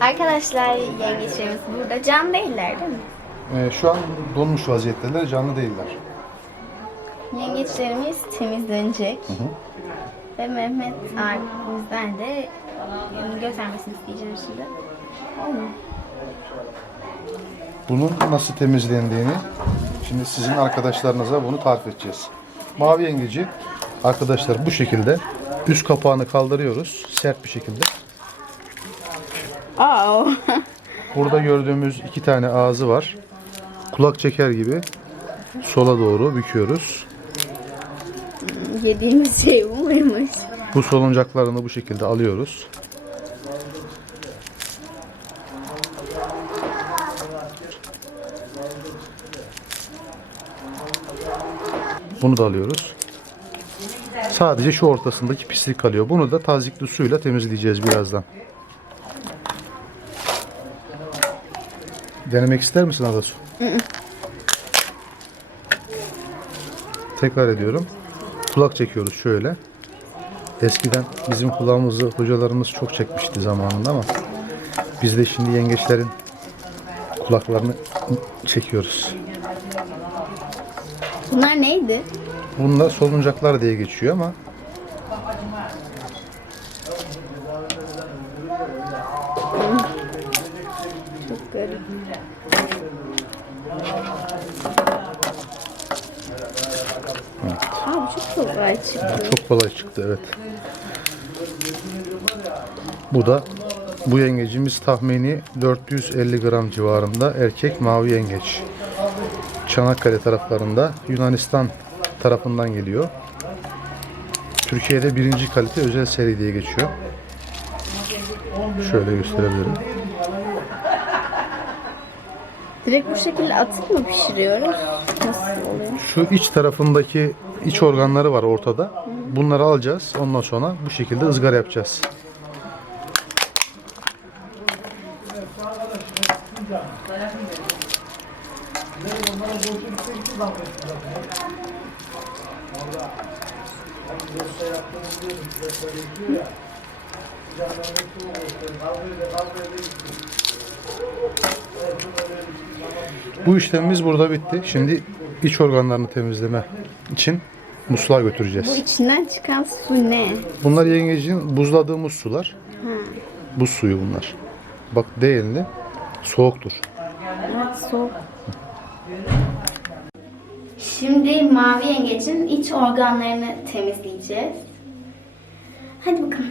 Arkadaşlar yengeçlerimiz burada. Can değiller değil mi? Ee, şu an donmuş vaziyetteler, canlı değiller. Yengeçlerimiz temizlenecek. Ve Mehmet abimizden de göstermesini isteyeceğim şimdi. Olmuyor. Bunun nasıl temizlendiğini şimdi sizin arkadaşlarınıza bunu tarif edeceğiz. Mavi yengeci arkadaşlar bu şekilde üst kapağını kaldırıyoruz sert bir şekilde. Burada gördüğümüz iki tane ağzı var. Kulak çeker gibi sola doğru büküyoruz. Yediğimiz şey bu muymuş? Bu soluncaklarını bu şekilde alıyoruz. Bunu da alıyoruz. Sadece şu ortasındaki pislik kalıyor. Bunu da tazikli suyla temizleyeceğiz birazdan. Denemek ister misin Adasu? Tekrar ediyorum. Kulak çekiyoruz şöyle. Eskiden bizim kulağımızı hocalarımız çok çekmişti zamanında ama biz de şimdi yengeçlerin kulaklarını çekiyoruz. Bunlar neydi? Bunlar soluncaklar diye geçiyor ama Çok garip. Aa bu çok kolay çıktı. çok kolay çıktı evet. Bu da bu yengecimiz tahmini 450 gram civarında erkek mavi yengeç. Çanakkale taraflarında Yunanistan tarafından geliyor. Türkiye'de birinci kalite özel seri diye geçiyor. Şöyle gösterebilirim. Direkt bu şekilde atıp mı pişiriyoruz? Şu iç tarafındaki iç organları var ortada. Bunları alacağız. Ondan sonra bu şekilde ızgara yapacağız. Bu işlemimiz burada bitti. Şimdi iç organlarını temizleme için musluğa Bu götüreceğiz. içinden çıkan su ne? Bunlar yengecin buzladığımız sular. Buz suyu bunlar. Bak değerli soğuktur. Evet soğuk. Şimdi mavi yengecin iç organlarını temizleyeceğiz. Hadi bakalım.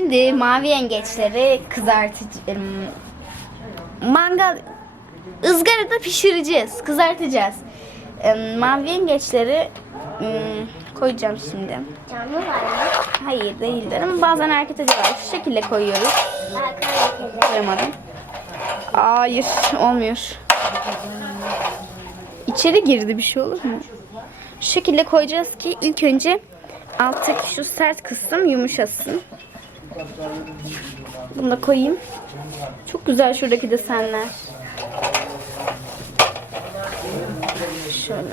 Şimdi mavi yengeçleri kızartacağız. Mangal ızgarada pişireceğiz, kızartacağız. Mavi yengeçleri koyacağım şimdi. Canlı var mı? Hayır değildir ama bazen hareket ediyorlar. Şu şekilde koyuyoruz. Koyamadım. Hayır olmuyor. İçeri girdi bir şey olur mu? Şu şekilde koyacağız ki ilk önce alttaki şu sert kısım yumuşasın. Bunu da koyayım. Çok güzel şuradaki desenler. Şöyle.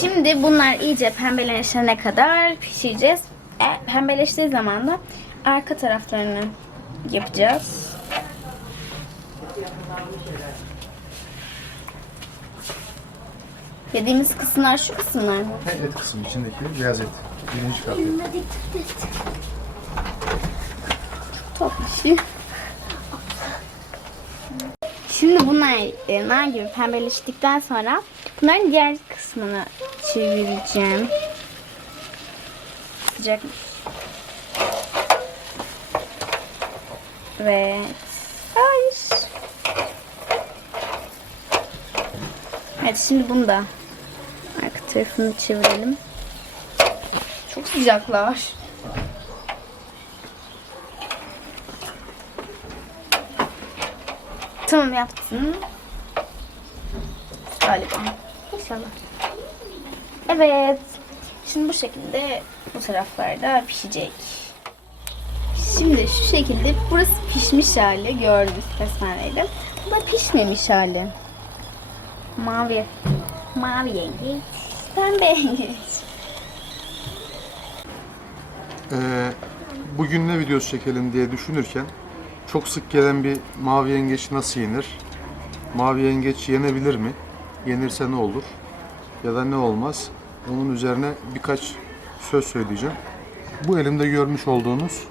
Şimdi bunlar iyice pembeleşene kadar pişireceğiz. E, pembeleştiği zaman da arka taraflarını yapacağız. Yediğimiz kısımlar şu kısımlar mı? Et kısmı içindeki beyaz et. Birinci kat. Tatlı şey. Şimdi bunlar e, nar gibi pembeleştikten sonra bunların diğer kısmını çevireceğim. Sıcak. Evet. Hayır. Evet şimdi bunu da arka tarafını çevirelim. Çok sıcaklar. Tamam yaptın. Galiba. İnşallah. Evet. Şimdi bu şekilde bu taraflarda pişecek. Şimdi şu şekilde burası pişmiş hali gördünüz besmeleyle. Bu da pişmemiş hali. Mavi. Mavi yengeç. Pembe yengeç. Ee, bugün ne videosu çekelim diye düşünürken çok sık gelen bir mavi yengeç nasıl yenir? Mavi yengeç yenebilir mi? Yenirse ne olur? Ya da ne olmaz? Onun üzerine birkaç söz söyleyeceğim. Bu elimde görmüş olduğunuz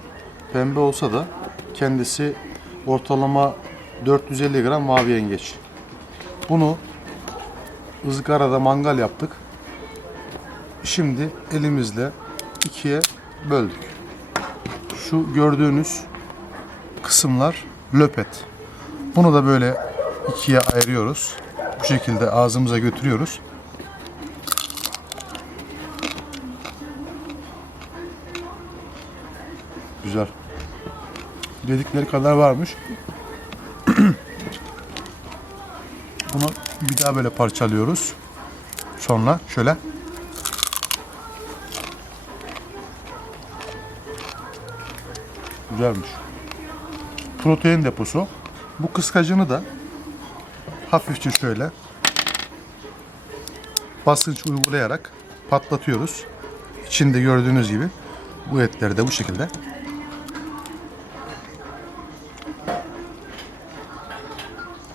pembe olsa da kendisi ortalama 450 gram mavi yengeç. Bunu ızgarada mangal yaptık. Şimdi elimizle ikiye böldük. Şu gördüğünüz kısımlar löpet. Bunu da böyle ikiye ayırıyoruz. Bu şekilde ağzımıza götürüyoruz. Güzel. Dedikleri kadar varmış. Bunu bir daha böyle parçalıyoruz. Sonra şöyle Güzelmiş. Protein deposu. Bu kıskacını da hafifçe şöyle basınç uygulayarak patlatıyoruz. İçinde gördüğünüz gibi bu etleri de bu şekilde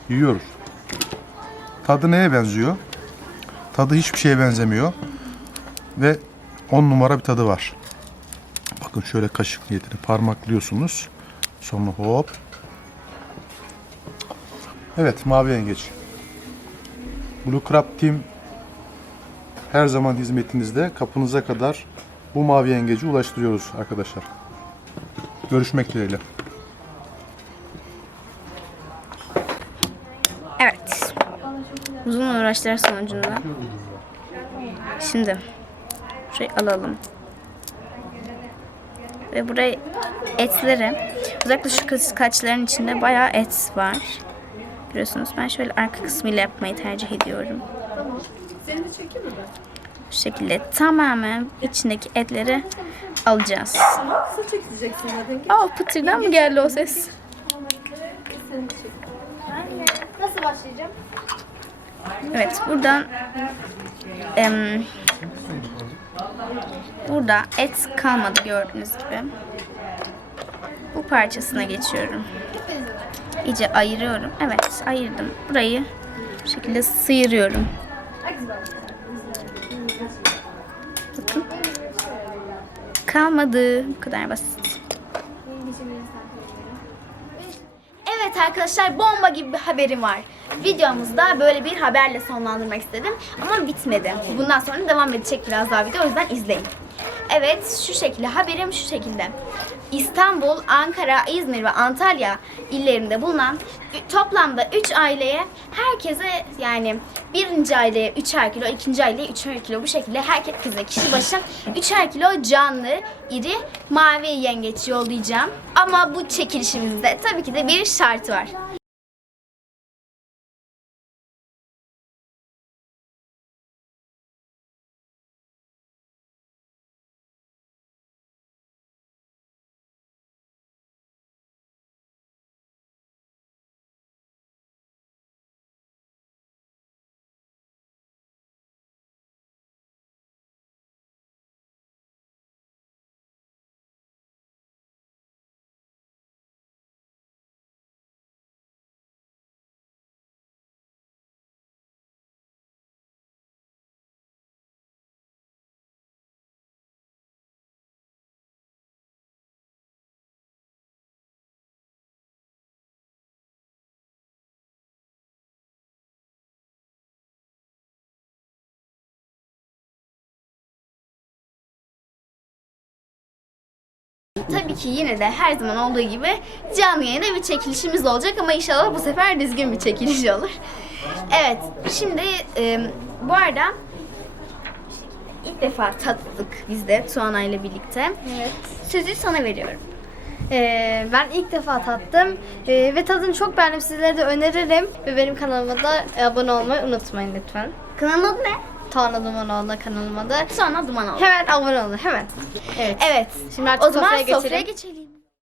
yiyoruz. Tadı neye benziyor? Tadı hiçbir şeye benzemiyor. Ve 10 numara bir tadı var. Bakın şöyle kaşık niyetine parmaklıyorsunuz. Sonra hop. Evet mavi yengeç. Blue Crab Team her zaman hizmetinizde kapınıza kadar bu mavi yengeci ulaştırıyoruz arkadaşlar. Görüşmek dileğiyle. Evet. Uzun uğraşlar sonucunda. Şimdi şurayı alalım. Ve buraya etleri özellikle şu kaç- kaçların içinde bayağı et var. Görüyorsunuz ben şöyle arka kısmıyla yapmayı tercih ediyorum. Şu şekilde tamamen içindeki etleri alacağız. Aa pıtırdan mı geldi o ses? Nasıl başlayacağım? Evet buradan em, burada et kalmadı gördüğünüz gibi. Parçasına geçiyorum. İyice ayırıyorum. Evet ayırdım. Burayı bu şekilde sıyırıyorum. Bakın. Kalmadı. Bu kadar basit. Evet arkadaşlar bomba gibi bir haberim var. Videomuzda böyle bir haberle sonlandırmak istedim ama bitmedi. Bundan sonra devam edecek biraz daha video o yüzden izleyin. Evet şu şekilde haberim şu şekilde. İstanbul, Ankara, İzmir ve Antalya illerinde bulunan toplamda 3 aileye herkese yani birinci aileye 3'er kilo, ikinci aileye 3'er kilo bu şekilde herkese kişi başı 3'er kilo canlı, iri mavi yengeç yollayacağım. Ama bu çekilişimizde tabii ki de bir şartı var. Tabii ki yine de her zaman olduğu gibi canlı yayında bir çekilişimiz olacak ama inşallah bu sefer düzgün bir çekiliş olur. Evet, şimdi e, bu arada ilk defa tattık biz de Tuana ile birlikte. Evet. Sözü sana veriyorum. Ee, ben ilk defa tattım Ee, ve tadını çok beğendim. Sizlere de öneririm. Ve benim kanalıma da abone olmayı unutmayın lütfen. Kanalın adı ne? Tuana Dumanoğlu kanalıma da. Tuana Duman oldu. Hemen abone olun hemen. Evet. Evet. Şimdi artık o zaman sofraya geçelim. sofraya geçelim.